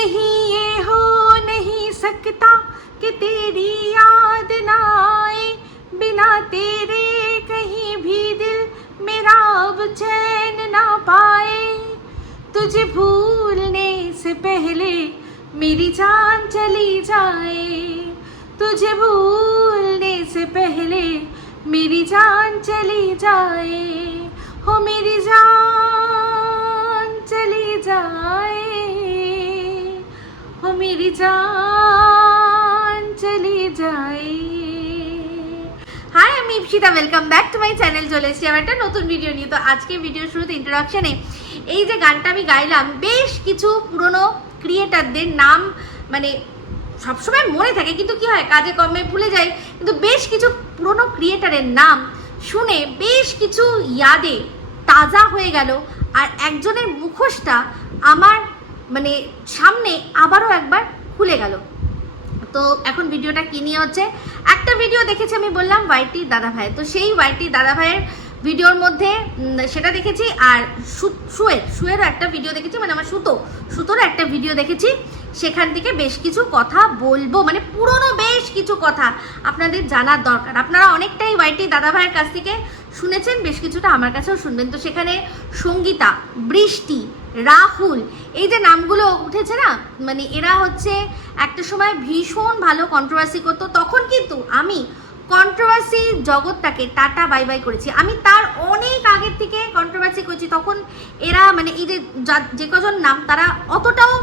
नहीं ये हो नहीं सकता कि तेरी याद ना आए, बिना तेरे कहीं भी दिल मेरा अब चैन ना पाए। तुझे भूलने से पहले मेरी जान चली जाए, तुझे भूलने से पहले मेरी जान चली जाए, हो मेरी जान चली जाए, हो मेरी जान चली जाए। হাই, আমি Ipsita, welcome back to my channel. চলে এসেছি আমার একটা নতুন ভিডিও নিয়ে। তো আজকে ভিডিওর শুরুতে ইন্ট্রোডাকশনে এই যে গানটা আমি গাইলাম, বেশ কিছু পুরনো ক্রিয়েটারদের নাম মানে সবসময় মনে থাকে, কিন্তু কি হয় কাজে কর্মে ভুলে যাই। কিন্তু বেশ কিছু পুরনো ক্রিয়েটারের নাম শুনে বেশ কিছু ইয়াদে তাজা হয়ে গেল, আর একজনের মুখোশটা আমার মানে সামনে আবারও একবার খুলে গেল। তো এখন ভিডিওটা কি নিয়ে হচ্ছে, একটা ভিডিও দেখেছি আমি বললাম ওয়াইটি দাদা ভাই, তো সেই ওয়াইটি দাদা ভাইয়ের ভিডিওর মধ্যে সেটা দেখেছি, আর শুয়েরও একটা ভিডিও দেখেছি, মানে আমার সুতোরও একটা ভিডিও দেখেছি। সেখান থেকে বেশ কিছু কথা বলবো, মানে পুরনো বেশ কিছু কথা আপনাদের জানার দরকার। আপনারা অনেকটাই ওয়াইটি দাদা ভাইয়ের কাছ থেকে শুনেছেন, বেশ কিছুটা আমার কাছেও শুনবেন। তো সেখানে সঙ্গীতা, বৃষ্টি, রাহুল, এই যে নামগুলো উঠেছে না, মানে এরা হচ্ছে একটা সময় ভীষণ ভালো কন্ট্রোভার্সি করতো। তখন কিন্তু আমি কন্ট্রোভার্সি জগৎটাকে টাটা বাই বাই করেছি। আমি তার অনেক আগের থেকে কন্ট্রোভার্সি করেছি। তখন এরা মানে এই যে কজন নাম, তারা অতটাও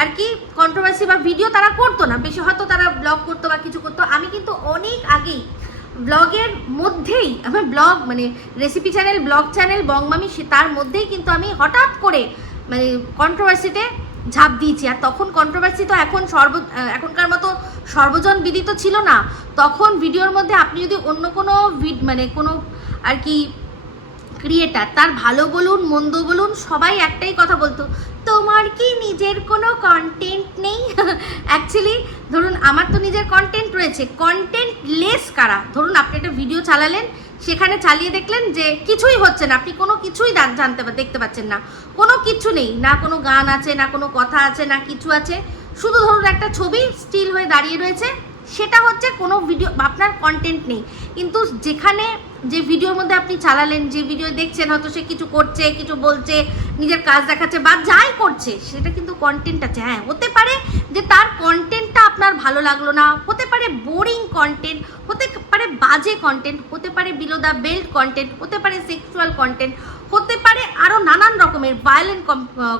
আর কি কন্ট্রোভার্সি বা ভিডিও তারা করতো না বেশি, হয়তো তারা ব্লগ করতো বা কিছু করতো। আমি কিন্তু অনেক আগেই ব্লগের মধ্যেই আমার ব্লগ মানে রেসিপি চ্যানেল, ব্লগ চ্যানেল বংমামি, তার মধ্যেই কিন্তু আমি হঠাৎ করে মানে কন্ট্রোভার্সিতে ঝাঁপ দিয়েছি। আর তখন কন্ট্রোভার্সি তো এখনকার মতো সর্বজন বিদিত ছিল না। তখন ভিডিওর মধ্যে আপনি যদি অন্য কোনো মানে কোনো আর কি ক্রিয়েটার, তার ভালো বলুন মন্দ বলুন, সবাই একটাই কথা বলতো, তোমার কি নিজের কোনো কন্টেন্ট নেই? অ্যাকচুয়ালি ধরুন আমার তো নিজের কন্টেন্ট রয়েছে, কন্টেন্ট লেস কারা, ধরুন আপনি একটা ভিডিও চালালেন, সেখানে চালিয়ে দেখলেন যে কিছুই হচ্ছে না, আপনি কোনো কিছুই দেখতে পাচ্ছেন না, কোনো কিছু নেই, না কোনো গান আছে, না কোনো কথা আছে, না কিছু আছে, শুধু ধরুন একটা ছবি স্টিল হয়ে দাঁড়িয়ে রয়েছে, সেটা হচ্ছে কোনো ভিডিও, আপনার কন্টেন্ট নেই। কিন্তু যেখানে যে ভিডিওর মধ্যে আপনি চালালেন, যে ভিডিও দেখছেন, হয়তো সে কিছু করছে, কিছু বলছে, নিজের কাজ দেখাচ্ছে বা যাই করছে, সেটা কিন্তু কন্টেন্ট আছে। হ্যাঁ, হতে পারে যে তার কন্টেন্টটা আপনার ভালো লাগলো না, হতে পারে বোরিং কন্টেন্ট, হতে পারে বাজে কন্টেন্ট, হতে পারে বিলো দ্য বেল্ট কন্টেন্ট, হতে পারে সেক্সুয়াল কন্টেন্ট, হতে পারে আরও নানান রকমের ভায়োলেন্ট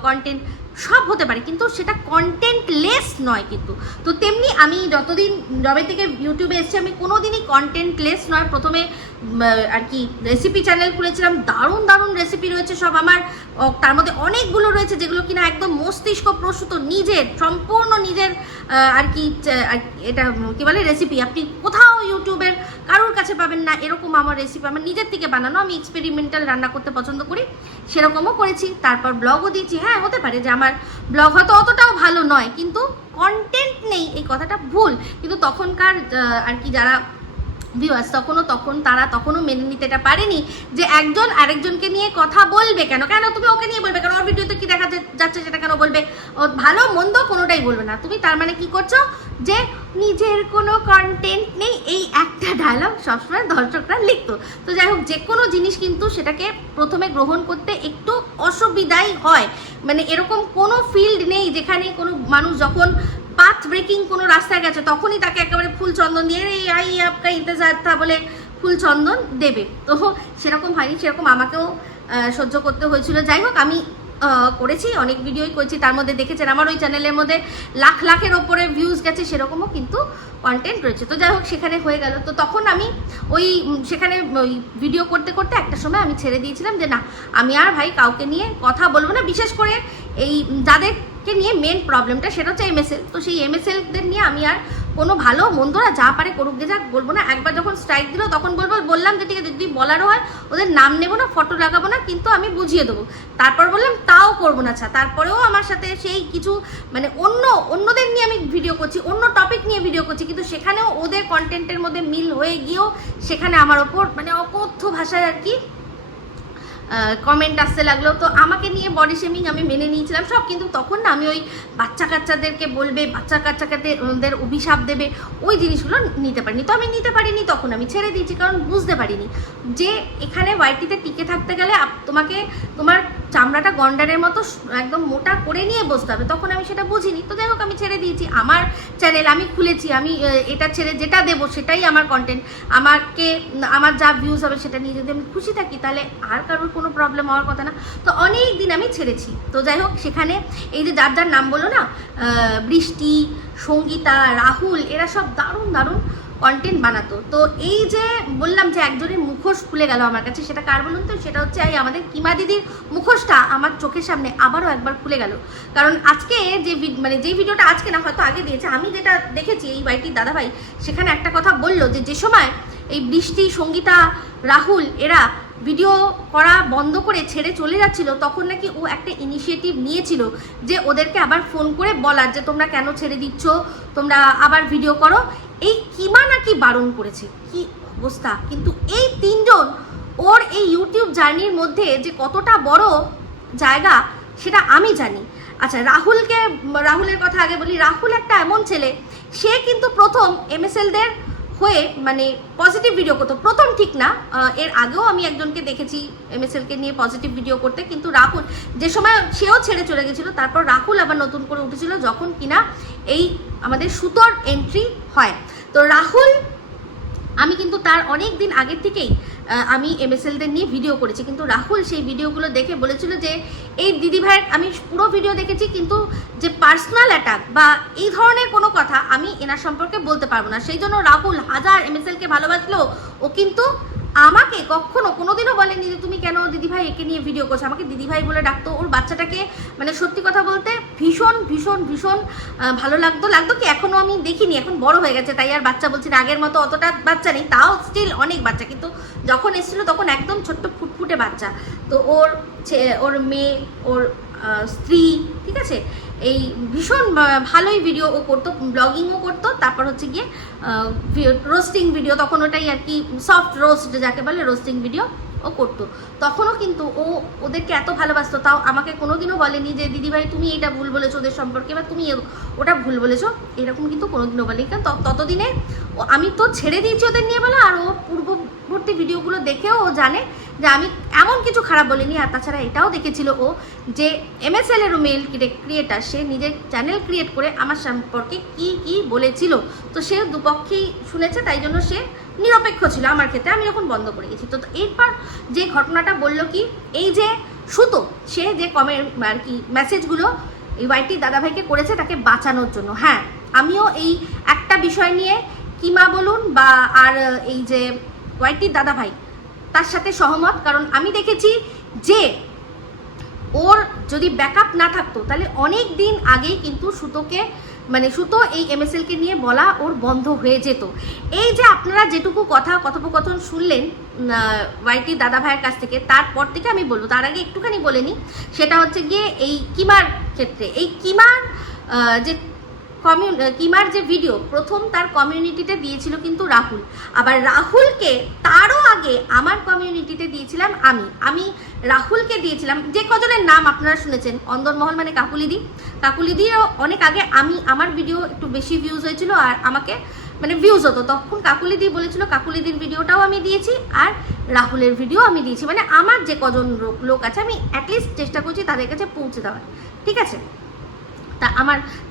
কন্টেন্ট, সব হতে পারে, কিন্তু সেটা কন্টেন্ট লেস নয়। কিন্তু তো তেমনি আমি যবে থেকে ইউটিউবে এসেছি, আমি কোনো দিনই কন্টেন্ট লেস নয়। প্রথমে আর কি রেসিপি চ্যানেল খুলেছিলাম, দারুণ দারুণ রেসিপি রয়েছে সব আমার, তার মধ্যে অনেকগুলো রয়েছে যেগুলো কিনা একদম মস্তিষ্ক প্রসূত, নিজের সম্পূর্ণ নিজের আর কি এটা কি বলে রেসিপি, আপনি কোথাও ইউটিউবের কারোর কাছে পাবেন না এরকম আমার রেসিপি, আমার নিজের থেকে বানানো। আমি এক্সপেরিমেন্টাল রান্না করতে পছন্দ করি, সেরকমও করেছি। তারপর ব্লগও দিয়েছি। হ্যাঁ, হতে পারে যে আমার ব্লগ হয়তো অতটাও ভালো নয়, কিন্তু কন্টেন্ট নেই এই কথাটা ভুল। কিন্তু তখনকার আর কি যারা ভিউয়ার্স, তারা তখনও মেনে নিতে এটা পারেনি যে একজন আরেকজনকে নিয়ে কথা বলবে কেন তুমি ওকে নিয়ে বলবে কেন, ওর ভিডিওতে কি দেখা যাচ্ছে সেটা কেন বলবে, ও ভালো মন্দ কোনোটাই বলবে না। তুমি তার মানে কি করছো, যে নিজের কোনো কন্টেন্ট নেই, এই একটা ডায়লগ সবসময় দর্শকরা লিখতো। তো যাই হোক, যে কোনো জিনিস কিন্তু সেটাকে প্রথমে গ্রহণ করতে একটু অসুবিধাই হয়। মানে এরকম কোনো ফিল্ড নেই যেখানে কোনো মানুষ যখন পাথ ব্রেকিং কোনো রাস্তায় গেছে তখনই তাকে একেবারে ফুল চন্দন দিয়ে এই আপকা ইন্তজার থা বলে ফুল চন্দন দেবে। তো সেরকম হয়নি, সেরকম আমাকেও সহ্য করতে হয়েছিল। যাই হোক, আমি করেছি, অনেক ভিডিওই করেছি, তার মধ্যে দেখেছেন আমার ওই চ্যানেলের মধ্যে লাখের ওপরে ভিউজ গেছে, সেরকমও কিন্তু কন্টেন্ট রয়েছে। তো যাই হোক, সেখানে হয়ে গেল। তো তখন আমি সেখানে ওই ভিডিও করতে করতে একটা সময় আমি ছেড়ে দিয়েছিলাম যে না, আমি আর ভাই কাউকে নিয়ে কথা বলবো না, বিশেষ করে এই যাদেরকে নিয়ে মেন প্রবলেমটা সেটা হচ্ছে MSL। তো সেই MSLদের নিয়ে আমি আর কোনো ভালো মন্দরা যা পারে করুক গে যাক বলবো না। একবার যখন স্ট্রাইক দিল তখন বললাম যে ঠিক আছে, যদি বলারও হয় ওদের নাম নেবো না, ফটো লাগাবো না, কিন্তু আমি বুঝিয়ে দেবো। তারপর বললাম তাও করবো না। তারপরেও আমার সাথে সেই কিছু মানে অন্যদের নিয়ে আমি ভিডিও করছি, অন্য টপিক নিয়ে ভিডিও করছি, কিন্তু সেখানেও ওদের কন্টেন্টের মধ্যে মিল হয়ে গিয়েও সেখানে আমার ওপর মানে অকথ্য ভাষায় আর কি কমেন্ট আসতে লাগলো। তো আমাকে নিয়ে বডি শেমিং আমি মেনে নিয়েছিলাম সব, কিন্তু তখন না আমি ওই বাচ্চা কাচ্চাদেরকে বলবে, বাচ্চা কাচ্চাদের অভিশাপ দেবে, ওই জিনিসগুলো নিতে পারিনি। তো আমি নিতে পারিনি, তখন আমি ছেড়ে দিয়েছি, কারণ বুঝতে পারিনি যে এখানে ওয়াইটিতে টিকে থাকতে গেলে তোমাকে তোমার চামড়াটা গন্ডারের মতো একদম মোটা করে নিয়ে বসতে হবে। তখন আমি সেটা বুঝিনি। তো যাই হোক, আমি ছেড়ে দিয়েছি। আমার চ্যানেল আমি খুলেছি, আমি এটা ছেড়ে যেটা দেবো সেটাই আমার কন্টেন্ট। আমার যা ভিউজ হবে সেটা নিয়ে যদি আমি খুশি থাকি, তাহলে আর কারোর কোনো প্রবলেম হওয়ার কথা না। তো অনেক দিন আমি ছেড়েছি। তো যাই হোক, সেখানে এই যে যার যার নাম বলো না, বৃষ্টি, সঙ্গীতা, রাহুল, এরা সব দারুণ দারুণ কন্টেন্ট বানাতো। তো এই যে বললাম যে একজনের মুখোশ খুলে গেল আমার কাছে, সেটা কার বলুন তো? সেটা হচ্ছে এই আমাদের কিমা দিদির মুখোশটা আমার চোখের সামনে আবারও একবার খুলে গেল। কারণ আজকে যেই ভিডিওটা আজকে না, হয়তো আগে দিয়েছে, আমি যেটা দেখেছি এই ওয়াইটির দাদাভাই সেখানে একটা কথা বললো যে সময় এই বৃষ্টি, সঙ্গীতা, রাহুল এরা ভিডিও করা বন্ধ করে ছেড়ে চলে যাচ্ছিল, তখন নাকি ও একটা ইনিশিয়েটিভ নিয়েছিল যে ওদেরকে আবার ফোন করে বলার যে তোমরা কেন ছেড়ে দিচ্ছ, তোমরা আবার ভিডিও করো। এই কিমা নাকি বারণ করেছে। কি অবস্থা! কিন্তু এই তিনজন ওর এই ইউটিউব জার্নির মধ্যে যে কতটা বড় জায়গা সেটা আমি জানি। আচ্ছা, রাহুলের কথা আগে বলি। রাহুল একটা এমন ছেলে, সে কিন্তু প্রথম এমএসএলদের হয়ে মানে পজিটিভ ভিডিও করতো। প্রথম ঠিক না, এর আগেও আমি একজনকে দেখেছি এমএসএলকে নিয়ে পজিটিভ ভিডিও করতে, কিন্তু রাহুল যে সময় সেও ছেড়ে চলে গেছিলো, তারপর রাহুল আবার নতুন করে উঠেছিল যখন কিনা এই আমাদের সুতোর এন্ট্রি হয়। তো রাহুল, আমি কিন্তু তার অনেক দিন আগের থেকেই আমি এমএসএলদের নিয়ে ভিডিও করেছি, কিন্তু রাহুল সেই ভিডিওগুলো দেখে বলেছিল যে এই দিদিভাইয়ের, আমি পুরো ভিডিও দেখেছি, কিন্তু যে পার্সোনাল অ্যাটাক বা এই ধরনের কোনো কথা আমি এনার সম্পর্কে বলতে পারবো না। সেই জন্য রাহুল হাজার এমএসএলকে ভালোবাসলো, ও কিন্তু আমাকে কখনো কোনোদিনও বলেনি যে তুমি কেন দিদিভাই একে নিয়ে ভিডিও করছো। আমাকে দিদিভাই বলে ডাকতো। ওর বাচ্চাটাকে মানে সত্যি কথা বলতে ভীষণ ভীষণ ভীষণ ভালো লাগতো কি, এখনও আমি দেখিনি, এখন বড় হয়ে গেছে তাই আর বাচ্চা বলছি না, আগের মতো অতটা বাচ্চা নেই, তাও স্টিল অনেক বাচ্চা, কিন্তু যখন এসেছিলো তখন একদম ছোট্ট ফুটফুটে বাচ্চা। তো ওর মেয়ে, ওর স্ত্রী, ঠিক আছে, এই ভীষণ ভালোই ভিডিও ও করতো, ব্লগিংও করতো, তারপর হচ্ছে গিয়ে রোস্টিং ভিডিও, তখন ওটাই আর কি সফট রোস্ট যাকে বলে, রোস্টিং ভিডিও ও করতো। তখনও কিন্তু ওদেরকে এত ভালোবাসতো, তাও আমাকে কোনোদিনও বলেনি যে দিদিভাই তুমি এটা ভুল বলেছো ওদের সম্পর্কে, বা তুমি ওটা ভুল বলেছো, এরকম কিন্তু কোনোদিনও বলেনি। কারণ ততদিনে আমি তো ছেড়ে দিয়েছি ওদের নিয়ে বলা, আর ও পূর্ববর্তী ভিডিওগুলো দেখেও ও জানে যে আমি এমন কিছু খারাপ বলিনি। আর তাছাড়া এটাও দেখেছিল ও যে এমএসএল-এর মেল ক্রিয়েটার, সে নিজের চ্যানেল ক্রিয়েট করে আমার সম্পর্কে কি কি বলেছিল, তো সে দুপক্ষেই শুনেছে, তাই জন্য সে নিরপেক্ষ ছিল আমার ক্ষেত্রে, আমি যখন বন্ধ করে গেছি। তো এরপর যে ঘটনাটা বললো কি, এই যে সুতো, সে যে কমেন্ট আর কি মেসেজগুলো এই ওয়াইটি দাদাভাইকে করেছে তাকে বাঁচানোর জন্য। হ্যাঁ, আমিও এই একটা বিষয় নিয়ে কিমা বলুন বা আর এই যে ওয়াইটি দাদাভাই তার সাথে সহমত, কারণ আমি দেখেছি যে ওর যদি ব্যাকআপ না থাকতো তাহলে অনেক দিন আগেই কিন্তু সুতো এই এমএসএলকে নিয়ে বলা ওর বন্ধ হয়ে যেত। এই যে আপনারা যেটুকু কথোপকথন শুনলেন ওয়াইটি দাদা ভাইয়ের কাছ থেকে, তারপর থেকে আমি বলবো, তার আগে একটুখানি বলে নিই, সেটা হচ্ছে গিয়ে এই কিমার ক্ষেত্রে, এই কিমার যে ভিডিও প্রথম তার কমিউনিটিতে দিয়েছিল কিন্তু রাহুল, আবার রাহুলকে তারও আগে আমার কমিউনিটিতে দিয়েছিলাম আমি রাহুলকে দিয়েছিলাম। যে কজনের নাম আপনারা শুনেছেন, অন্দরমহল মানে কাকুলিদিরও অনেক আগে আমার ভিডিও একটু বেশি ভিউজ হয়েছিল, আর আমাকে মানে ভিউজ হতো, তখন কাকুলিদি বলেছিল, কাকুলিদির ভিডিওটাও আমি দিয়েছি, আর রাহুলের ভিডিও আমি দিয়েছি। মানে আমার যে কজন লোক আছে আমি অ্যাটলিস্ট চেষ্টা করছি তাদের কাছে পৌঁছে দেওয়ার, ঠিক আছে।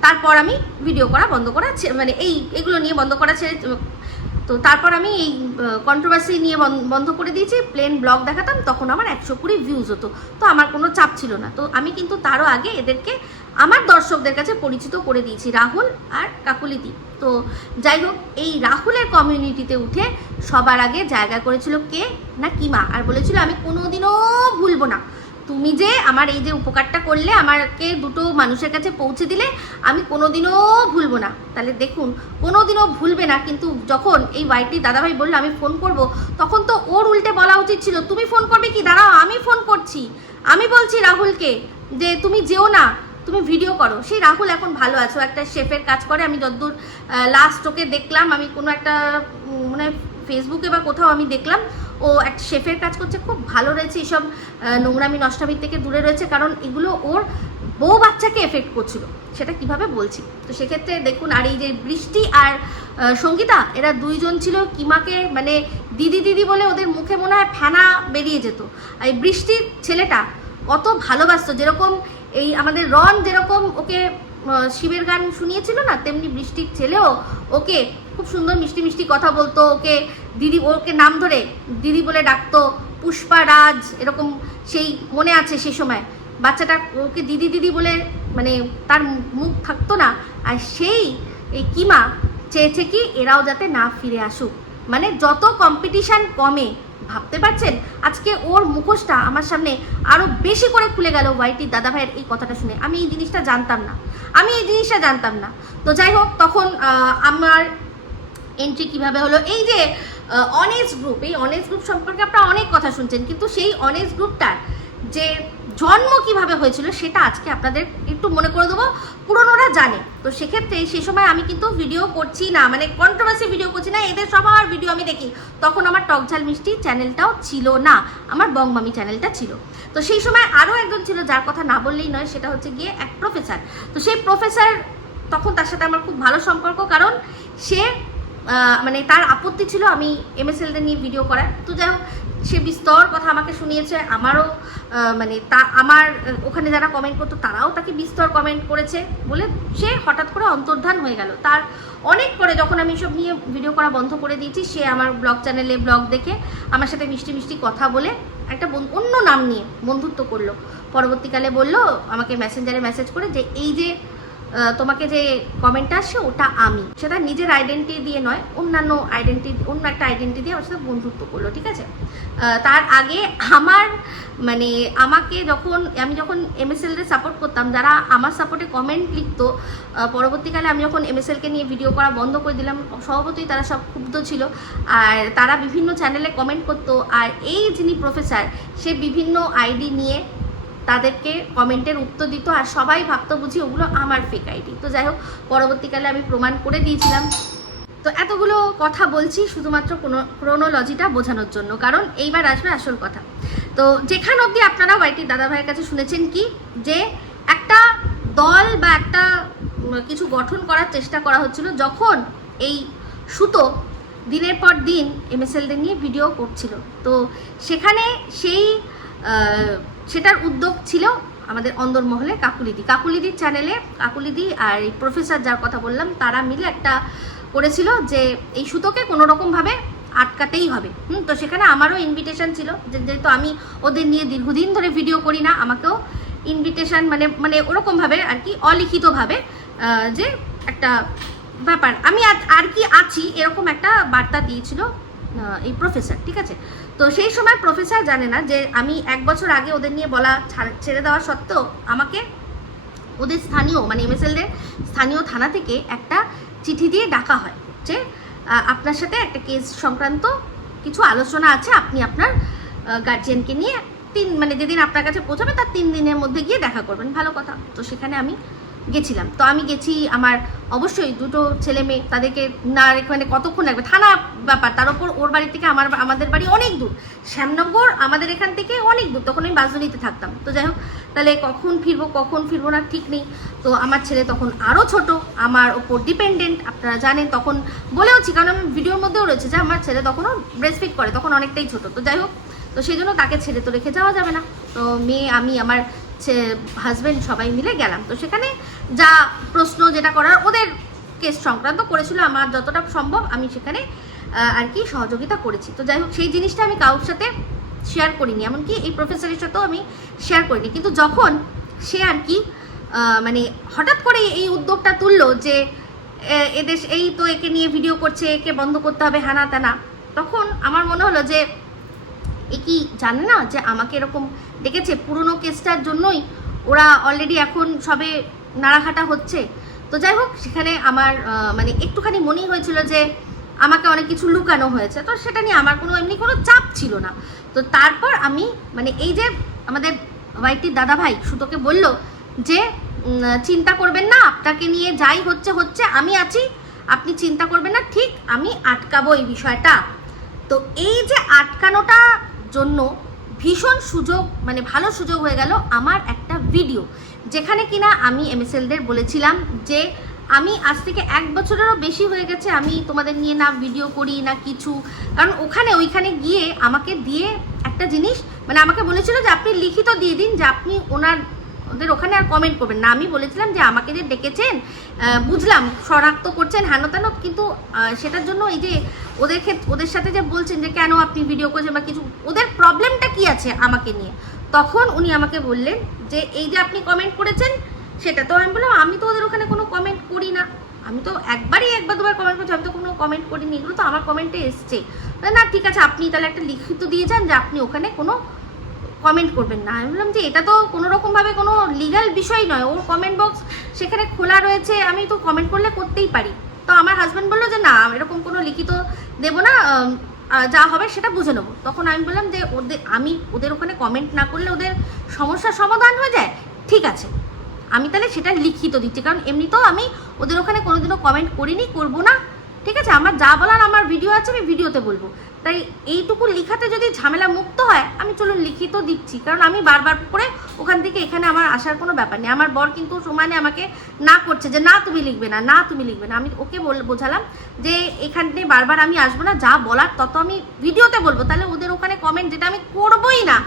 তারপর আমি ভিডিও করা বন্ধ করা, মানে এগুলো নিয়ে বন্ধ করা ছেড়ে, তো তারপর আমি এই কন্ট্রোভার্সি নিয়ে বন্ধ করে দিয়েছি। প্লেন ব্লগ দেখাতাম, তখন আমার 120 ভিউজ হতো, তো আমার কোনো চাপ ছিল না। তো আমি কিন্তু তারও আগে এদেরকে আমার দর্শকদের কাছে পরিচিত করে দিয়েছি, রাহুল আর কাকুলিদি। তো যাই হোক, এই রাহুলের কমিউনিটিতে উঠে সবার আগে জায়গা করেছিল কে না কিমা, আর বলেছিল আমি কোনোদিনও ভুলবো না, তুমি যে আমার এই যে উপকারটা করলে, আমাকে দুটো মানুষের কাছে পৌঁছে দিলে, আমি কোনোদিনও ভুলবো না। তাহলে দেখুন, কোনোদিনও ভুলবে না, কিন্তু যখন এই ওয়াইটি দাদাভাই বললো আমি ফোন করব, তখন তো ওর উল্টে বলা উচিত ছিল তুমি ফোন করবে কি, দাঁড়াও আমি ফোন করছি, আমি বলছি রাহুলকে যে তুমি যেও না, তুমি ভিডিও করো। সেই রাহুল এখন ভালো আছো, একটা শেফের কাজ করে, আমি যতদূর লাস্ট ওকে দেখলাম, আমি কোনো একটা মানে ফেসবুকে বা কোথাও আমি দেখলাম ও এক শেফের কাজ করছে, খুব ভালো রয়েছে, এইসব নোংরামি নষ্টামির থেকে দূরে রয়েছে, কারণ এগুলো ওর বউ বাচ্চাকে এফেক্ট করছিল, সেটা কিভাবে বলছি। তো সেক্ষেত্রে দেখুন, আর এই যে বৃষ্টি আর সঙ্গীতা, এরা দুইজন ছিল কিমাকে মানে দিদি দিদি বলে ওদের মুখে মনে হয় ফেনা বেরিয়ে যেত। আর এই বৃষ্টির ছেলেটা কত ভালোবাসতো, যেরকম এই আমাদের রন যেরকম ওকে শিবের গান শুনিয়েছিল না, তেমনি বৃষ্টির ছেলেও ওকে খুব সুন্দর মিষ্টি মিষ্টি কথা বলতো, ওকে দিদি, ওকে নাম ধরে দিদি বলে ডাকতো, পুষ্পা রাজ এরকম, সেই মনে আছে সেই সময় বাচ্চাটা ওকে দিদি দিদি বলে মানে তার মুখ থাকতো না। আর সেই এই কিমা চেয়েছে কি এরাও যাতে না ফিরে আসুক, মানে যত কম্পিটিশান কমে, ভাবতে পারছেন আজকে ওর মুখোশটা আমার সামনে আরও বেশি করে খুলে গেল ওয়াইটির দাদাভাইয়ের এই কথাটা শুনে। আমি এই জিনিসটা জানতাম না, তো যাই হোক, তখন আমার এন্ট্রি কিভাবে হলো, এই যে অনেস্ট গ্রুপ, এই অনেস্ট গ্রুপ সম্পর্কে আপনারা অনেক কথা শুনছেন, কিন্তু সেই অনেস্ট গ্রুপটার যে জন্ম কিভাবে হয়েছিল সেটা আজকে আপনাদের একটু মনে করে দেবো, পুরনোরা জানে। তো সেক্ষেত্রে সেই সময় আমি কিন্তু ভিডিও করছি না, মানে কন্ট্রোভার্সি ভিডিও করছি না, এদের সবার ভিডিও আমি দেখি। তখন আমার টকঝাল মিষ্টি চ্যানেলটাও ছিল না, আমার বংমামি চ্যানেলটা ছিল। তো সেই সময় আরও একজন ছিল যার কথা না বললেই নয়, সেটা হচ্ছে গিয়ে এক প্রফেসর। তো সেই প্রফেসর, তখন তার সাথে আমার খুব ভালো সম্পর্ক, কারণ সে মানে তার আপত্তি ছিল আমি এমএসএলদের নিয়ে ভিডিও করার। তো যাই হোক, সে বিস্তর কথা আমাকে শুনিয়েছে, আমারও মানে আমার ওখানে যারা কমেন্ট করতো তারাও তাকে বিস্তর কমেন্ট করেছে বলে সে হঠাৎ করে অন্তর্ধান হয়ে গেল। তার অনেক পরে যখন আমি সব নিয়ে ভিডিও করা বন্ধ করে দিয়েছি, সে আমার ব্লগ চ্যানেলে ব্লগ দেখে আমার সাথে মিষ্টি মিষ্টি কথা বলে একটা অন্য নাম নিয়ে বন্ধুত্ব করলো। পরবর্তীকালে বললো আমাকে মেসেঞ্জারে মেসেজ করে যে এই যে তোমাকে যে কমেন্টটা আসছে ওটা আমি, সেটা নিজের আইডেন্টিটি দিয়ে নয়, অন্য একটা আইডেন্টিটি দিয়ে আমার সাথে বন্ধুত্ব করলো, ঠিক আছে। তার আগে আমাকে আমি যখন এমএসএলদের সাপোর্ট করতাম, যারা আমার সাপোর্টে কমেন্ট লিখতো, পরবর্তীকালে আমি যখন এমএসএলকে নিয়ে ভিডিও করা বন্ধ করে দিলাম, স্বভাবতই তারা সব ক্ষুব্ধ ছিল, আর তারা বিভিন্ন চ্যানেলে কমেন্ট করতো। আর এই যিনি প্রফেসর, সে বিভিন্ন আইডি নিয়ে তাদেরকে কমেন্টের উত্তর দিত, আর সবাই ভাবতো বুঝি ওগুলো আমার ফেক আইডি। তো যাই হোক, পরবর্তীকালে আমি প্রমাণ করে দিয়েছিলাম। তো এতগুলো কথা বলছি শুধুমাত্র ক্রোনোলজিটা বোঝানোর জন্য, কারণ এইবার আসবে আসল কথা। তো যেখান অবধি আপনারা ওয়াইটির দাদাভাইয়ের কাছে শুনেছেন কি, যে একটা দল বা একটা কিছু গঠন করার চেষ্টা করা হচ্ছিল, যখন এই সুতো দিনের পর দিন এমএসএলদের নিয়ে ভিডিও করছিল। তো সেখানে সেটার উদ্যোগ ছিল আমাদের অন্দরমহলে কাকুলিদির চ্যানেলে, কাকুলিদি আর এই প্রফেসর যার কথা বললাম, তারা মিলে একটা করেছিল যে এই সুতোকে কোনো রকমভাবে আটকাতেই হবে। তো সেখানে আমারও ইনভিটেশন ছিল, যেহেতু আমি ওদের নিয়ে দীর্ঘদিন ধরে ভিডিও করি না, আমাকেও ইনভিটেশন মানে ওরকমভাবে আর কি অলিখিতভাবে যে একটা ব্যাপার আমি আর কি আছি এরকম একটা বার্তা দিয়েছিল এই প্রফেসর, ঠিক আছে। তো সেই সময় প্রফেসর জানে না যে আমি 1 বছর আগে ওদের নিয়ে বলা ছেড়ে দেওয়া সত্ত্বেও আমাকে ওদের স্থানীয় মানে এমএসএলদের স্থানীয় থানা থেকে একটা চিঠি দিয়ে ডাকা হয় যে আপনার সাথে একটা কেস সংক্রান্ত কিছু আলোচনা আছে, আপনি আপনার গার্জিয়ানকে নিয়ে যেদিন আপনার কাছে পৌঁছাবে তার 3 দিনের মধ্যে গিয়ে দেখা করবেন। ভালো কথা। তো সেখানে আমি গেছিলাম। তো আমি গেছি, আমার অবশ্যই 2টো ছেলে মেয়ে, তাদেরকে না এখানে কতক্ষণ লাগবে, থানা ব্যাপার, তার উপর ওর বাড়ি থেকে আমাদের বাড়ি অনেক দূর, শ্যামনগর আমাদের এখান থেকে অনেক দূর, তখন আমি বাসুনিতে থাকতাম। তো যাই হোক, তাহলে কখন ফিরবো না ঠিক নেই। তো আমার ছেলে তখন আরও ছোট, আমার ওপর ডিপেন্ডেন্ট, আপনারা জানেন। তখন বলেওছি, কারণ আমি ভিডিওর মধ্যেও রয়েছে যে আমার ছেলে তখনও ব্রেস্টফিড করে, তখন অনেকটাই ছোট। তো যাই হোক, তো সেই জন্য তাকে ছেড়ে তো রেখে যাওয়া যাবে না। তো মেয়ে, আমি, আমার হাজব্যান্ড সবাই মিলে গেলাম। তো সেখানে যা প্রশ্ন যেটা করার ওদের কেস সংক্রান্ত করেছিল, আমার যতটা সম্ভব আমি সেখানে আর কি সহযোগিতা করেছি। তো যাই হোক, সেই জিনিসটা আমি কারোর সাথে শেয়ার করিনি, এমনকি এই প্রফেসরের সাথেও আমি শেয়ার করিনি। কিন্তু যখন সে আর কি হঠাৎ করে এই উদ্যোগটা তুললো যে এদেশ এই তো একে নিয়ে ভিডিও করছে, একে বন্ধ করতে হবে, হানা টানা, তখন আমার মনে হলো যে এ কি জানে না যে আমাকে এরকম ডেকেছে, পুরনো কেসটার জন্যই ওরা অলরেডি এখন সবে নাড়াঘাটা হচ্ছে। তো যাই হোক, সেখানে আমার একটুখানি মনেই হয়েছিল যে আমাকে অনেক কিছু লুকানো হয়েছে। তো সেটা নিয়ে আমার এমনি কোনো চাপ ছিল না। তো তারপর আমি এই যে আমাদের ওয়াইটির দাদাভাই সুতোকে বলল যে চিন্তা করবেন না, আপনাকে নিয়ে যাই হচ্ছে আমি আছি, আপনি চিন্তা করবেন না, ঠিক আমি আটকাবো এই বিষয়টা। তো এই যে আটকানোটা জন্য ভীষণ সুযোগ, মানে ভালো সুযোগ হয়ে গেল আমার একটা ভিডিও, যেখানে কিনা আমি এমএসএলদের বলেছিলাম যে আমি আজ থেকে 1 বছরেরও বেশি হয়ে গেছে আমি তোমাদের নিয়ে না ভিডিও করি না কিছু। কারণ ওইখানে গিয়ে আমাকে দিয়ে একটা জিনিস, মানে আমাকে বলেছিল যে আপনি লিখিত দিয়ে দিন যে আপনি ওদের ওখানে আর কমেন্ট করবেন না। আমি বলেছিলাম যে আমাকে যে ডেকেছেন, বুঝলাম শনাক্ত করছেন হেন তেন, কিন্তু সেটার জন্য এই যে ওদের সাথে যে বলছেন যে কেন আপনি ভিডিও করছেন বা কিছু, ওদের প্রবলেমটা কি আছে আমাকে নিয়ে, তখন উনি আমাকে বললেন যে এই যে আপনি কমেন্ট করেছেন সেটা। তো আমি বললাম আমি তো ওদের ওখানে কোনো কমেন্ট করি না, আমি তো একবার দুবার কমেন্ট করছি, আমি তো কোনো কমেন্ট করিনি, এগুলো তো আমার কমেন্টে এসছে না। ঠিক আছে, আপনি তাহলে একটা লিখিত দিয়ে যান যে আপনি ওখানে কোনো কমেন্ট করবেন না। আমি বললাম যে এটা তো কোনো রকমভাবে কোনো লিগ্যাল বিষয় নয়, ওর কমেন্ট বক্স সেখানে খোলা রয়েছে, আমি তো কমেন্ট করলে করতেই পারি। তো আমার হাজব্যান্ড বললো যে না এরকম কোনো লিখিত দেবো না, যা হবে সেটা বুঝে নেবো। তখন আমি বললাম যে আমি ওদের ওখানে কমেন্ট না করলে ওদের সমস্যার সমাধান হয়ে যায়, ঠিক আছে আমি তাহলে সেটা লিখিত দিচ্ছি, কারণ এমনিতেও আমি ওদের ওখানে কোনোদিনও কমেন্ট করিনি, করবো না, ঠিক আছে। আমার যা বলার আমার ভিডিও আছে, আমি ভিডিওতে বলবো। তাই এইটুকু লিখাতে যদি ঝামেলা মুক্ত হয়, আমি চলুন লিখিত দিচ্ছি, কারণ আমি বারবার করে ওখান থেকে এখানে আমার আসার কোনো ব্যাপার নেই। আমার বর কিন্তু সমানে আমাকে না করছে যে না তুমি লিখবে না, না তুমি লিখবে না। আমি ওকে বোঝালাম যে এখানে বারবার আমি আসবো না, যা বলার তত আমি ভিডিওতে বলবো। তাহলে ওদের ওখানে কমেন্ট যেটা আমি করবোই না,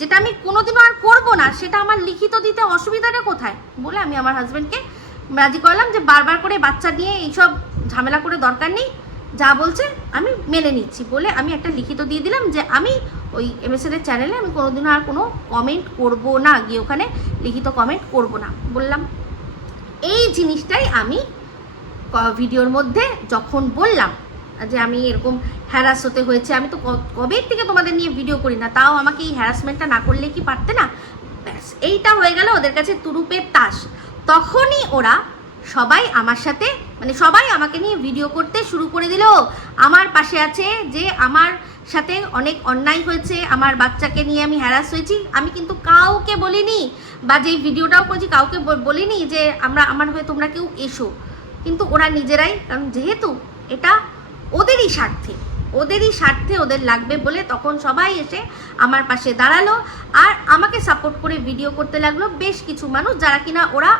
যেটা আমি কোনোদিনও আর করবো না, সেটা আমার লিখিত দিতে অসুবিধাটা কোথায় বলে আমি আমার হাজব্যান্ডকে রাজি করলাম যে বারবার করে বাচ্চা নিয়ে এইসব ঝামেলা করে দরকার নেই, যা বলছে আমি মেনে নিচ্ছি বলে আমি একটা লিখিত দিয়ে দিলাম যে আমি ওই এমএসএলের চ্যানেলে আমি কোনোদিনও আর কোনো কমেন্ট করব না, গিয়ে ওখানে লিখিত কমেন্ট করব না বললাম। এই জিনিসটাই আমি ভিডিওর মধ্যে যখন বললাম যে আমি এরকম হ্যারাস হতে হয়েছে, আমি তো কবে থেকে তোমাদের নিয়ে ভিডিও করি না, তাও আমাকে এই হ্যারাসমেন্টটা না করলে কি পারতে না, ব্যাস এইটা হয়ে গেল ওদের কাছে তুরুপের তাস। তখনই ওরা সবাই আমার সাথে, মানে সবাই আমাকে নিয়ে ভিডিও করতে শুরু করে দিল, আমার পাশে আছে, যে আমার সাথে অনেক অন্যায় হয়েছে, আমার বাচ্চাকে নিয়ে আমি হ্যারাস হয়েছি। আমি কিন্তু কাউকে বলিনি, বা যেই ভিডিওটাও করছি কাউকে বলিনি যে আমার হয়ে তোমরা কেউ এসো, কিন্তু ওরা নিজেরাই, কারণ যেহেতু এটা ওদেরই স্বার্থে ওদের লাগবে বলে তখন সবাই এসে আমার পাশে দাঁড়ালো আর আমাকে সাপোর্ট করে ভিডিও করতে লাগলো বেশ কিছু মানুষ, যারা কিনা ওরা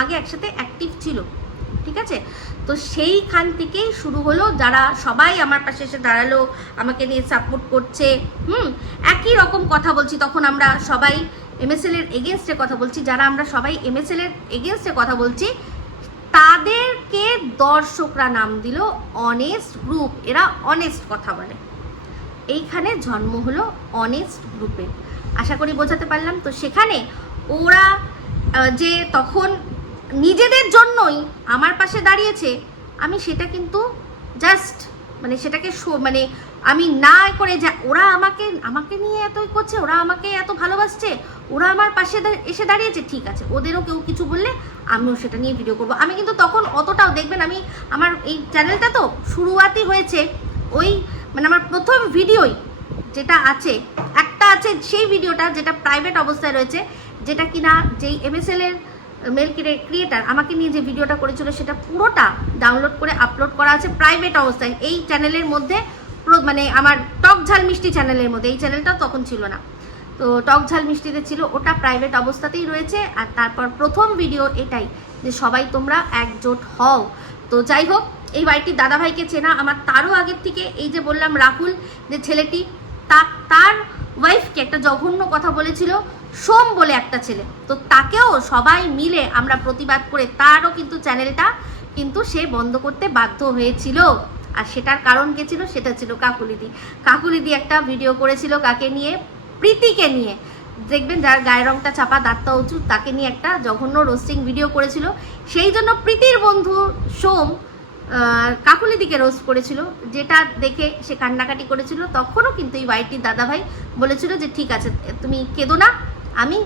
আগে একসাথে অ্যাক্টিভ ছিল, ঠিক আছে। তো সেইখান থেকেই শুরু হলো, যারা সবাই আমার পাশে এসে দাঁড়ালো, আমাকে নিয়ে সাপোর্ট করছে। একই রকম কথা বলছি, তখন আমরা সবাই এমএসএল এর এগেনস্টে কথা বলছি, যারা আমরা সবাই এমএসএল এর এগেনস্টে কথা বলছি তাদেরকে দর্শকরা নাম দিল অনেস্ট গ্রুপ, এরা অনেস্ট কথা বলে। এইখানে জন্ম হলো অনেস্ট গ্রুপের, আশা করি বোঝাতে পারলাম। তো সেখানে ওরা যে তখন নিজেদের জন্যই আমার পাশে দাঁড়িয়েছে, আমি সেটা কিন্তু জাস্ট মানে সেটাকে মানে আমি না করে যা ওরা আমাকে নিয়ে এতই করছে, ওরা আমাকে এত ভালোবাসছে, ওরা আমার পাশে এসে দাঁড়িয়েছে, ঠিক আছে ওদেরও কেউ কিছু বললে আমিও সেটা নিয়ে ভিডিও করবো। আমি কিন্তু তখন অতটাও দেখবেন, আমি আমার এই চ্যানেলটা তো শুরুয়াতই হয়েছে ওই মানে আমার প্রথম ভিডিওই যেটা আছে একটা আছে, সেই ভিডিওটা যেটা প্রাইভেট অবস্থায় রয়েছে, যেটা কিনা যেই এমএসএল এর মেল ক্রিয়েটার আমাকে নিয়ে যে ভিডিওটা করেছিল সেটা পুরোটা ডাউনলোড করে আপলোড করা আছে প্রাইভেট অবস্থায় এই চ্যানেলের মধ্যে, মানে আমার টক ঝাল মিষ্টি চ্যানেলের মধ্যে। এই চ্যানেলটা তখন ছিল না, তো টক ঝাল মিষ্টিতে ছিল, ওটা প্রাইভেট অবস্থাতেই রয়েছে। আর তারপর প্রথম ভিডিও এটাই যে সবাই তোমরা একজোট হও। তো যাই হোক, এই বাড়িটির দাদাভাইকে চেনা আমার তারও আগের থেকে, এই যে বললাম রাহুল যে ছেলেটি, তার ওয়াইফকে একটা জঘন্য কথা বলেছিল সোম বলে একটা ছেলে, তো তাকেও সবাই মিলে আমরা প্রতিবাদ করে তারও কিন্তু চ্যানেলটা কিন্তু সে বন্ধ করতে বাধ্য হয়েছিল। আর সেটার কারণ কে ছিল, সেটা ছিল কাকুলিদি একটা ভিডিও করেছিল কাকে নিয়ে, প্রীতিকে নিয়ে, দেখবেন যার গায়ের রংটা চাপা দাঁতটা উঁচু, তাকে নিয়ে একটা জঘন্য রোস্টিং ভিডিও করেছিল। সেই জন্য প্রীতির বন্ধু সোম কাকুলিদিকে রোস্ট করেছিল, যেটা দেখে সে কান্নাকাটি করেছিল। তখনও কিন্তু এই ওয়াইটির দাদাভাই বলেছিল যে ঠিক আছে তুমি কেঁদো না, আমি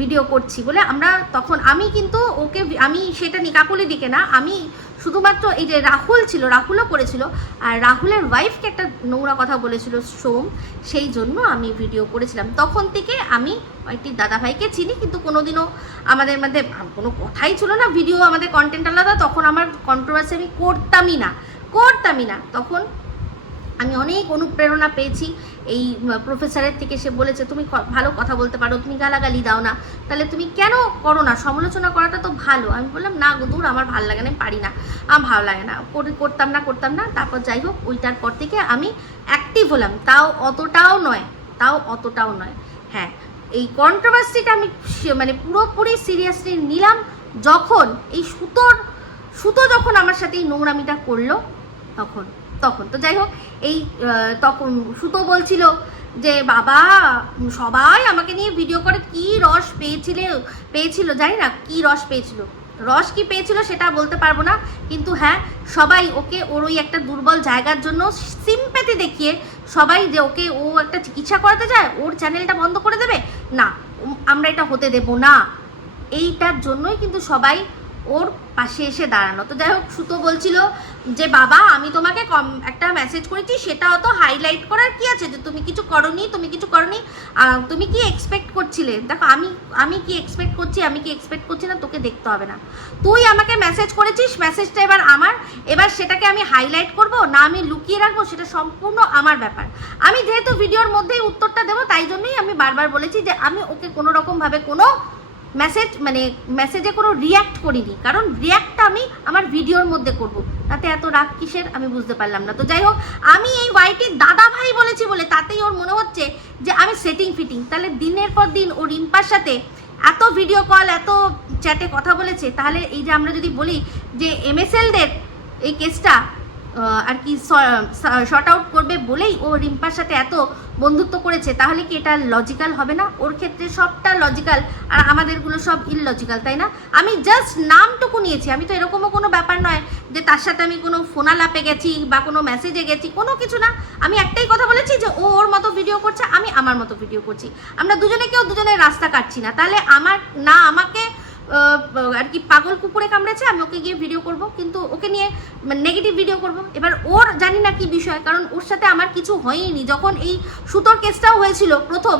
ভিডিও করছি বলে আমরা তখন আমি কিন্তু ওকে আমি সেটা নি কাকুলিদিকে না, আমি শুধুমাত্র এই যে রাহুল ছিল, রাহুলও করেছিল, আর রাহুলের ওয়াইফকে একটা নোংরা কথা বলেছিল সোম, সেই জন্য আমি ভিডিও করেছিলাম। তখন থেকে আমি ওইটির দাদাভাইকে চিনি, কিন্তু কোনোদিনও আমাদের মধ্যে কোনো কথাই ছিল না, ভিডিও আমাদের কন্টেন্ট আলাদা, তখন আমার কন্ট্রোভার্সি আমি করতামই না। তখন আমি অনেক অনুপ্রেরণা পেয়েছি এই প্রফেসরের থেকে। সে বলেছে তুমি ভালো কথা বলতে পারো, তুমি গালাগালি দাও না, তাহলে তুমি কেন করো না, সমালোচনা করাটা তো ভালো। আমি বললাম না গো দূর, আমার ভালো লাগে না, আমি পারি না, আমার ভালো লাগে না, করতাম না। তারপর যাই হোক ওইটার পর থেকে আমি অ্যাক্টিভ হলাম, তাও অতটাও নয়। হ্যাঁ, এই কন্ট্রোভার্সিটা আমি মানে পুরোপুরি সিরিয়াসলি নিলাম যখন এই সুতো যখন আমার সাথে এই নোংরামিটা করলো তখন তো যাই হোক তখন সুতো বলছিল যে বাবা সবাই আমাকে নিয়ে ভিডিও করে, কি রস পেয়েছিল জানি না, কি রস পেয়েছিল সেটা বলতে পারবো না, কিন্তু হ্যাঁ সবাই ওকে ওর ওই একটা দুর্বল জায়গার জন্য সিম্প্যাথি দেখিয়ে সবাই যে ওকে ও একটা চিকিৎসা করাতে যায়, ওর চ্যানেলটা বন্ধ করে দেবে না, আমরা এটা হতে দেব না, এইটার জন্যই কিন্তু সবাই ওর পাশে এসে দাঁড়ানো। তো যাই হোক সুতো বলছিল যে বাবা আমি তোমাকে একটা মেসেজ করেছি, সেটা অত হাইলাইট করার কি আছে, যে তুমি কিছু করনি, তুমি কি এক্সপেক্ট করছিলে। দেখো আমি কি এক্সপেক্ট করছি না তোকে দেখতে হবে না, তুই আমাকে মেসেজ করেছিস, মেসেজটা এবার সেটাকে আমি হাইলাইট করব না আমি লুকিয়ে রাখবো, সেটা সম্পূর্ণ আমার ব্যাপার। আমি যেহেতু ভিডিওর মধ্যেই উত্তরটা দেবো, তাই জন্যই আমি বারবার বলেছি যে আমি ওকে কোনো রকমভাবে কোনো মেসেজে কোনো রিয়্যাক্ট করিনি, কারণ রিয়্যাক্টটা আমি আমার ভিডিওর মধ্যে করব, তাতে এত রাগ কিসের আমি বুঝতে পারলাম না। তো যাই হোক আমি এই ওয়াইটির দাদা ভাই বলেছি বলে তাতেই ওর মনে হচ্ছে যে আমি সেটিং ফিটিং, তাহলে দিনের পর দিন ও রিম্পার সাথে এত ভিডিও কল এত চ্যাটে কথা বলেছে, তাহলে এই যে আমরা যদি বলি যে MSLদের এই কেসটা আর কি শর্ট আউট করবে বলেই ও রিম্পার সাথে এত বন্ধুত্ব করেছে, তাহলে কি এটা লজিক্যাল হবে না? ওর ক্ষেত্রে সবটা লজিক্যাল আর আমাদেরগুলো সব ইললজিক্যাল, তাই না? আমি জাস্ট নামটুকু নিয়েছি, আমি তো এরকমও কোনো ব্যাপার নয় যে তার সাথে আমি কোনো ফোনালাপে গেছি বা কোনো মেসেজে গেছি, কোনো কিছু না। আমি একটাই কথা বলেছি যে ও ওর মতো ভিডিও করছে, আমি আমার মতো ভিডিও করছি, আমরা কেউ দুজনের রাস্তা কাটছি না, তাহলে আমাকে আর কি পাগল কুকুরে কামড়েছে আমি ওকে গিয়ে ভিডিও করব, কিন্তু ওকে নিয়ে নেগেটিভ ভিডিও করব। এবার ওর জানি না কি বিষয়, কারণ ওর সাথে আমার কিছু হয়নি। যখন এই সুতোর কেসটাও হয়েছিল প্রথম,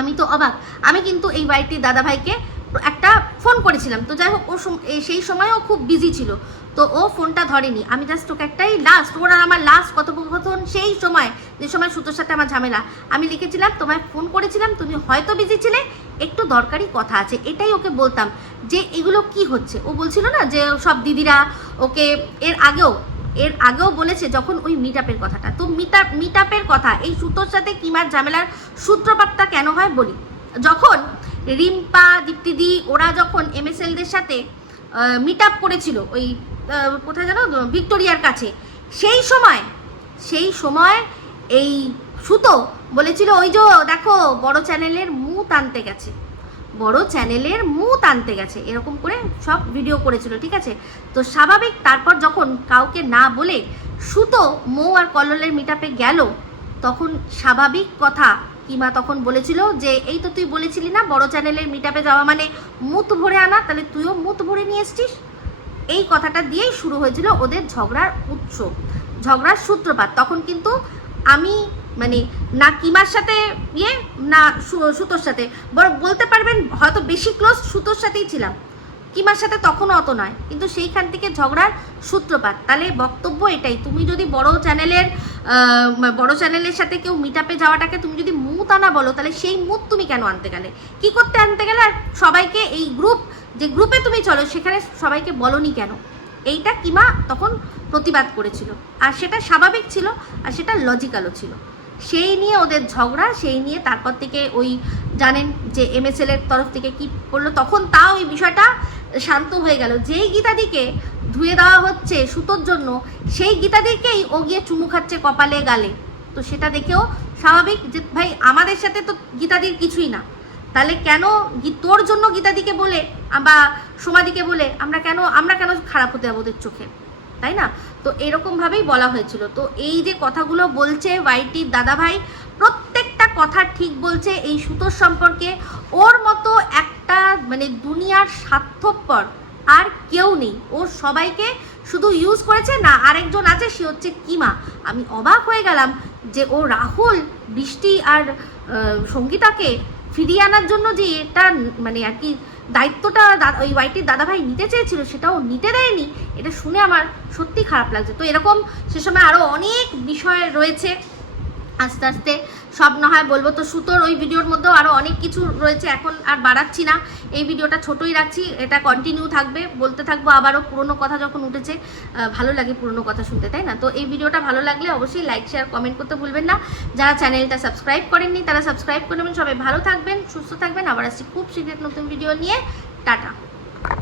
আমি তো অবাক, আমি কিন্তু এই ওয়াইটির দাদাভাইকে একটা ফোন করেছিলাম, তো যাই হোক ও সেই সময়ও খুব বিজি ছিল, তো ও ফোনটা ধরেনি। আমি জাস্ট ওকে একটাই ওর আর আমার লাস্ট কথোপকথন সেই সময়, যে সময় সুতোর সাথে আমার ঝামেলা, আমি লিখেছিলাম তোমায় ফোন করেছিলাম, তুমি হয়তো বিজি ছিলে, একটু দরকারি কথা আছে, এটাই ওকে বলতাম যে এগুলো কি হচ্ছে। ও বলছিল না যে সব দিদিরা ওকে এর আগেও বলেছে যখন ওই মিট আপের কথাটা, তো মিট আপের কথা এই সুতোর সাথে কিমার ঝামেলার সূত্রপাতটা কেন হয় বলি। যখন রিম্পা দীপ্তিদি ওরা যখন MSLদের সাথে মিট আপ করেছিল ওই কোথায় যেন ভিক্টোরিয়ার কাছে, সেই সময় এই সুতো বলেছিল ওই যে দেখো বড় চ্যানেলের মুখ আনতে গেছে এরকম করে সব ভিডিও করেছিল, ঠিক আছে? তো স্বাভাবিক তারপর যখন কাউকে না বলে সুতো মৌ আর কল্লোলের মিট আপে গেল, তখন স্বাভাবিক কথা কিমা তখন বলেছিল যে এই তো তুই বলেছিলি না বড় চ্যানেলের মিট আপে যাওয়া মানে মুত ভরে আনা, তাহলে তুইও মুত ভরে নিয়ে এসছিস। এই কথাটা দিয়েই শুরু হয়েছিল ওদের ঝগড়ার সূত্রপাত। তখন কিন্তু আমি মানে না কিমার সাথে না সুতোর সাথে, বলতে পারবেন হয়তো বেশি ক্লোজ সুতোর সাথেই ছিলাম, কিমার সাথে তখনও অত নয়, কিন্তু সেইখান থেকে ঝগড়ার সূত্রপাত। তাহলে বক্তব্য এটাই, তুমি যদি বড় চ্যানেলের সাথে কেউ মিট আপে যাওয়াটাকে তুমি যদি মুত আনা বলো, তাহলে সেই মুত তুমি কেন আনতে গেলে, কি করতে আনতে গেলে, আর সবাইকে এই যে গ্রুপে তুমি চলো সেখানে সবাইকে বলনি কেন, এইটা কিমা তখন প্রতিবাদ করেছিল, আর সেটা স্বাভাবিক ছিল আর সেটা লজিক্যালও ছিল। সেই নিয়ে ওদের ঝগড়া, সেই নিয়ে তারপর থেকে ওই জানেন যে MSL-এর তরফ থেকে কি করলো, তখন তাও ওই বিষয়টা শান্ত হয়ে গেল। যেই গীতাদিকে ধুয়ে দেওয়া হচ্ছে সুতোর জন্য, সেই গীতাদিকেই ও গিয়ে চুমু খাচ্ছে কপালে গালে, তো সেটা দেখেও স্বাভাবিক যে ভাই আমাদের সাথে তো গীতাদির কিছুই না, তাহলে কেন তোর জন্য গীতাদিকে বলে বা সোমাদিকে বলে আমরা কেন খারাপ হতে যাবো ওদের চোখে, তাই না? তো এরকমভাবেই বলা হয়েছিল। তো এই যে কথাগুলো বলছে ওয়াইটির দাদাভাই, প্রত্যেকটা কথা ঠিক বলছে এই সুতোর সম্পর্কে। ওর মতো একটা মানে দুনিয়ার স্বার্থপর আর কেউ নেই, ও সবাইকে শুধু ইউজ করেছে। না আরেকজন আছে, সে হচ্ছে কিমা। আমি অবাক হয়ে গেলাম যে ও রাহুল, বৃষ্টি আর সঙ্গীতাকে ফিরিয়ে আনার জন্য যে এটা মানে আর কি দায়িত্বটা ওই ওয়াইটির দাদাভাই নিতে চেয়েছিল সেটাও নিতে দেয়নি, এটা শুনে আমার সত্যি খারাপ লাগছে। তো এরকম সে সময় আরও অনেক বিষয় রয়েছে, আস্তে আস্তে সব না হয় বলবো। তো সুতোর ওই ভিডিওর মধ্যেও আরও অনেক কিছু রয়েছে, এখন আর বাড়াচ্ছি না, এই ভিডিওটা ছোটই রাখছি, এটা কন্টিনিউ থাকবে, বলতে থাকবো আবারও। পুরনো কথা যখন উঠেছে ভালো লাগে পুরনো কথা শুনতে, তাই না? তো এই ভিডিওটা ভালো লাগলে অবশ্যই লাইক শেয়ার কমেন্ট করতে ভুলবেন না। যারা চ্যানেলটা সাবস্ক্রাইব করেননি তারা সাবস্ক্রাইব করে নেবেন। সবাই ভালো থাকবেন, সুস্থ থাকবেন, আবার আসছি খুব শীঘ্র নতুন ভিডিও নিয়ে। টাটা।